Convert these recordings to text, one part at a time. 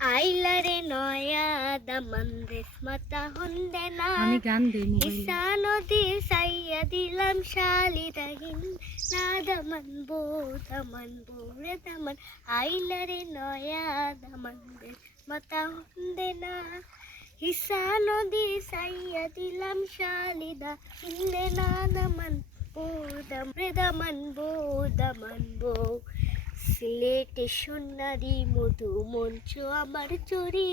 আইলারে নয়া দামন্দেশ মাতা হন্দে না আমি গান দেই ইসা নদী সাইয়া দিলাম শালিদাহিন না দামনবো রে দামন আইলারে নয়া দামন্দেশ মাতা হন্দে না ইসা নদী সাইয়া দিলাম শালিদা হিন্দে না দামনবো সিলেটে সোনারি মধু মঞ্চ আমার চুরি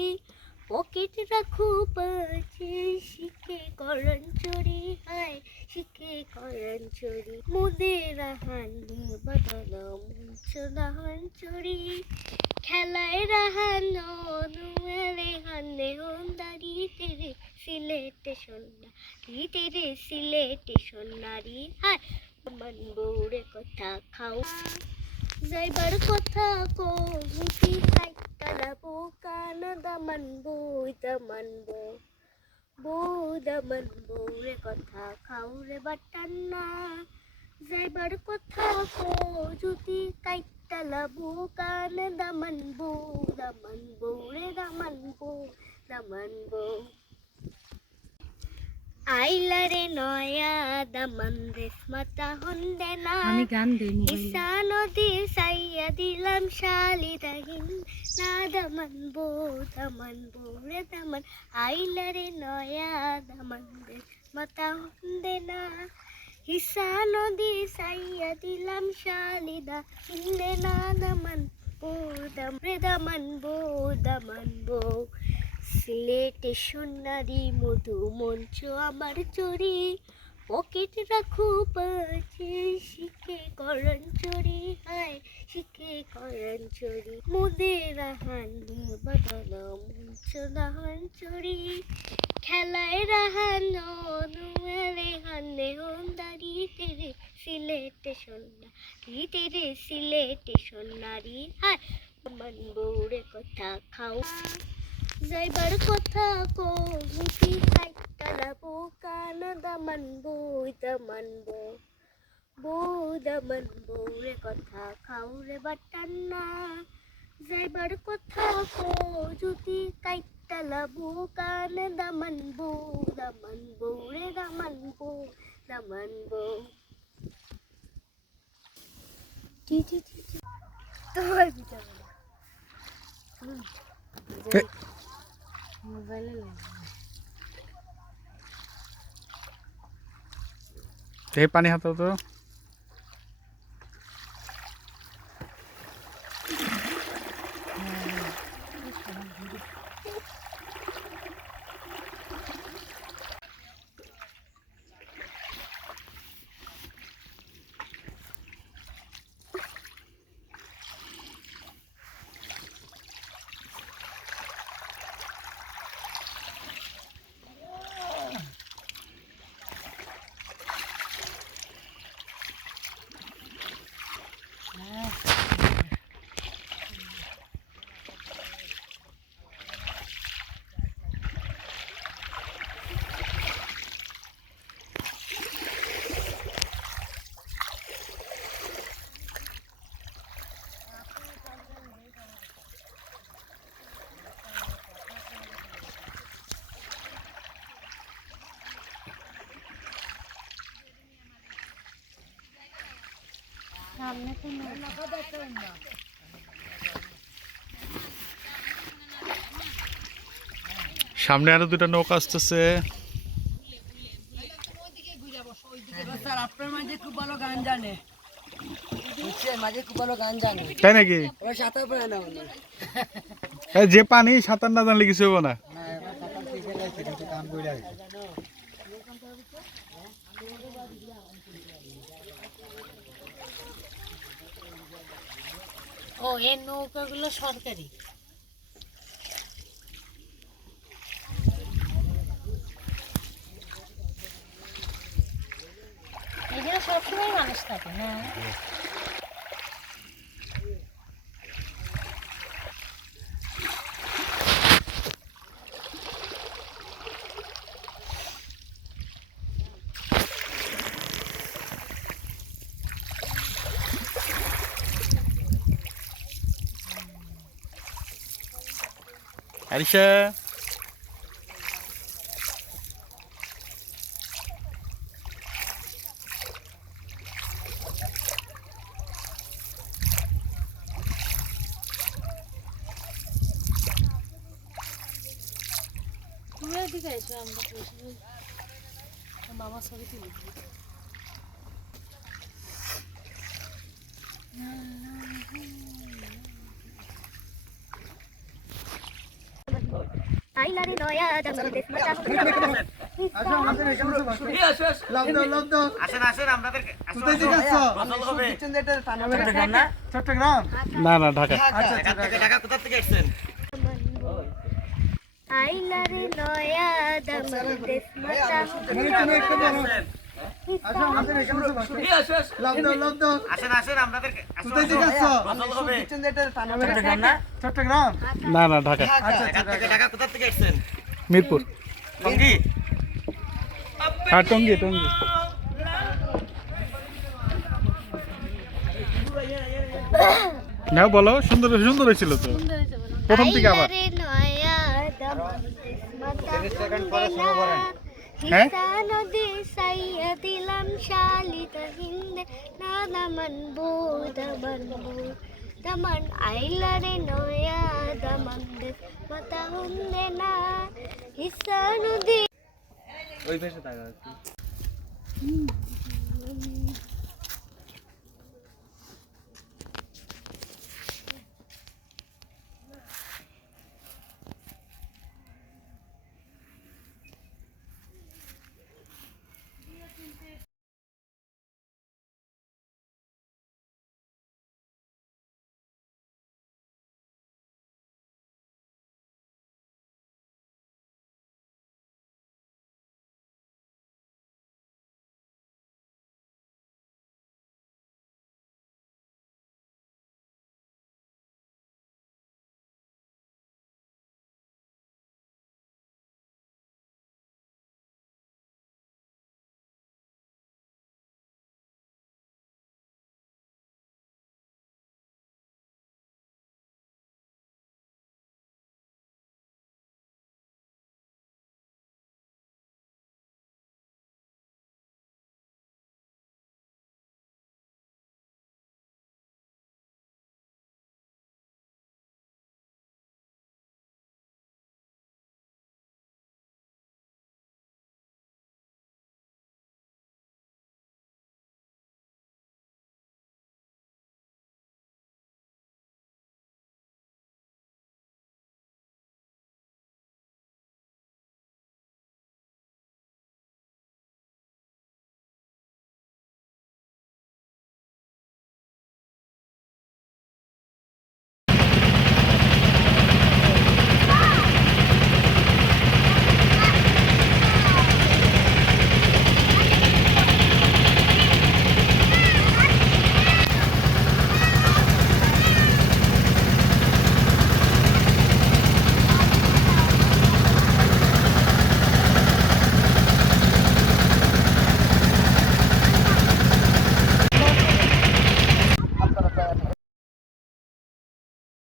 পকেট রাখু পাশে শিখে করণ চুরি হায় শিখে করণ চুরি মুদের হান বাদানা মঞ্চ দাহন চুরি খেলায় রাহানো নুয়ারে হানে হন্দারি তেরে সিলেটে সোনারি হায় মানবৌরে কথা খাও যাইবার কথা কৌটি কাইতালা বোকান দামানবো রে কথা খাও রে বাটান্না যাইবার কথা কৌটি কাইতালা বোকান দামানবো রে দামানবো আইলারে নয়া দামন্দেশ মাতা হন্দে না আমি গান দেই ইসা নদী সাইয়া দিলাম শালিদাহিন না দামনবো রে দামন আইলারে নয়া দামন্দেশ মাতা হন্দে না ইসা নদী সাইয়া দিলাম শালিদা হিন্দে না দামনবো সিলেটে সোনারি মধু মঞ্চ আমার চুরি পকেট রাখু পাশে শিখে করণ চুরি হায় শিখে করণ চুরি মুদের হান বাদানা মঞ্চ দাহন চুরি খেলায় রাহানো নুয়ারে হানে হন্দারি তেরে সিলেটে সোনারি হায় মানবৌরে কথা খাও যাইবার কথা কৌটি কাইতালা বোকান দামানবো রে কথা খাও রে বাটান্না যাইবার কথা কৌটি কাইতালা বোকান দামানবো রে দামানবো তোমার বিচার মোবাইলে পানি হাতে তো সামনে আরো দুটা নৌকা আসতেছে। আপনার মাঝে খুব ভালো গান জানে, মাঝে খুব ভালো গান জানে, তাই নাকি? এবার সাঁতার পারে না যে পানি সাঁতার না জানলে কিছু হবো না। ও এই নৌকাগুলো সরকারি, এখানে সবসময় মানুষ থাকে না। আরিশা তুমি এদিকে এসো, আমরা বসে বাবা ছবি তুলি। আইলারে নয়া দামান দেশ মাতা চট্টগ্রাম না না ঢাকা আইলারে নয়া দামান দেশ মাতা চট্টগ্রাম না না ঢাকা মিরপুর হ্যাঁ টঙ্গী টঙ্গী না বলো সুন্দর সুন্দর হয়েছিল তো প্রথম থেকে আবার আইলারে নয়া দামান দেশ মাতা হ্যাঁ নদী সাইয়া দিলাম শালিত হিন্দে না দামান বো দামান আইলারে নয়া দামান দেশ মাতা হুন্দে না হিসা নদী ওই পাশে তাকা